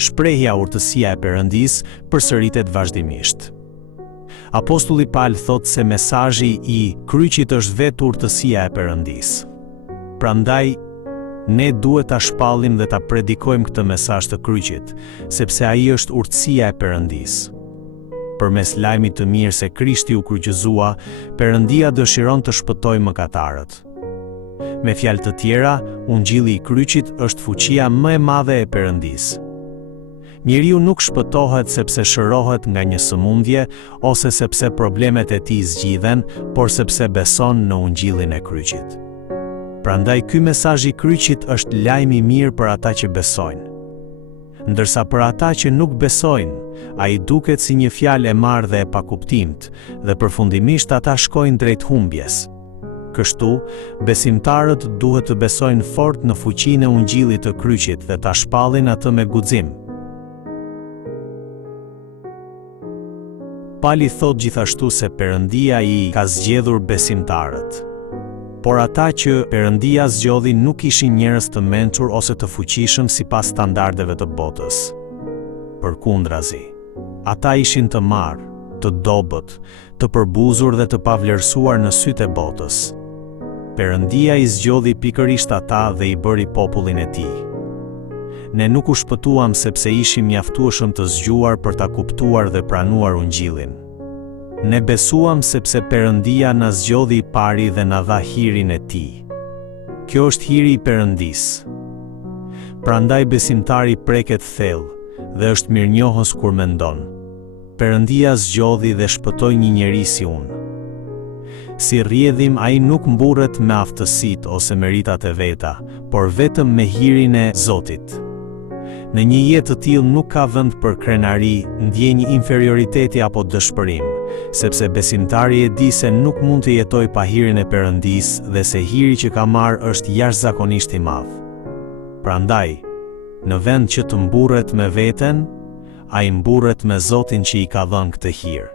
Shprehja urtësia e Perëndisë përsëritet vazhdimisht. Apostulli Paul thot se mesazhi i kryqit është vetë urtësia e Perëndisë. Prandaj, ne duhet ta shpallim dhe ta predikojmë këtë mesazh të kryqit, sepse ai është urtësia e Perëndisë. Përmes lajmit të mirë se Krishti u kryqëzua, Perëndia dëshiron të shpëtojë mëkatarët. Me fjalë të tjera, ungjilli i kryqit është fuqia më e madhe e Perëndisë. Njeriu nuk shpëtohet sepse shërohet nga një sëmundje ose sepse problemet e tij zgjidhen, por sepse beson në ungjillin e kryqit. Prandaj ky mesazh i kryqit është lajm i mirë për ata që besojnë. Ndërsa për ata që nuk besojnë, ai duket si një fjalë e marrë dhe e pakuptimt, dhe përfundimisht ata shkojnë drejt humbjes. Kështu, besimtarët duhet të besojnë fort në fuqinë e ungjillit të kryqit dhe ta shpallin atë me guxim. Pali thot gjithashtu se Perëndia i ka zgjedhur besimtarët. Por ata që Perëndia zgjodhi nuk ishin njerëz të mençur ose të fuqishëm sipas standardeve të botës. Përkundrazi, ata ishin të marrë, të dobët, të përbuzur dhe të pavlerësuar në sytë e botës. Perëndia i zgjodhi pikërisht ata dhe i bëri popullin e tij. Ne nuk u shpëtuam sepse ishim mjaftueshëm të zgjuar për ta kuptuar dhe pranuar ungjillin. Ne besuam sepse Perëndia na zgjodhi i pari dhe na dha hirin e tij. Kjo është hiri i Perëndisë. Prandaj besimtari preket thellë dhe është mirënjohës kur mendon: Perëndia zgjodhi dhe shpëtoi një njeri si unë. Si rrjedhim, ai nuk mburret me aftësitë ose meritat e veta, por vetëm me hirin e Zotit. Në një jetë të tillë nuk ka vend për krenari, ndjenjë inferioriteti apo dëshpërim, sepse besimtari e di se nuk mund të jetojë pa hirin e Perëndisë dhe se hiri që ka marrë është jashtëzakonisht i madh. Prandaj, në vend që të mburret me veten, ai mburret me Zotin që i ka dhënë këtë hir.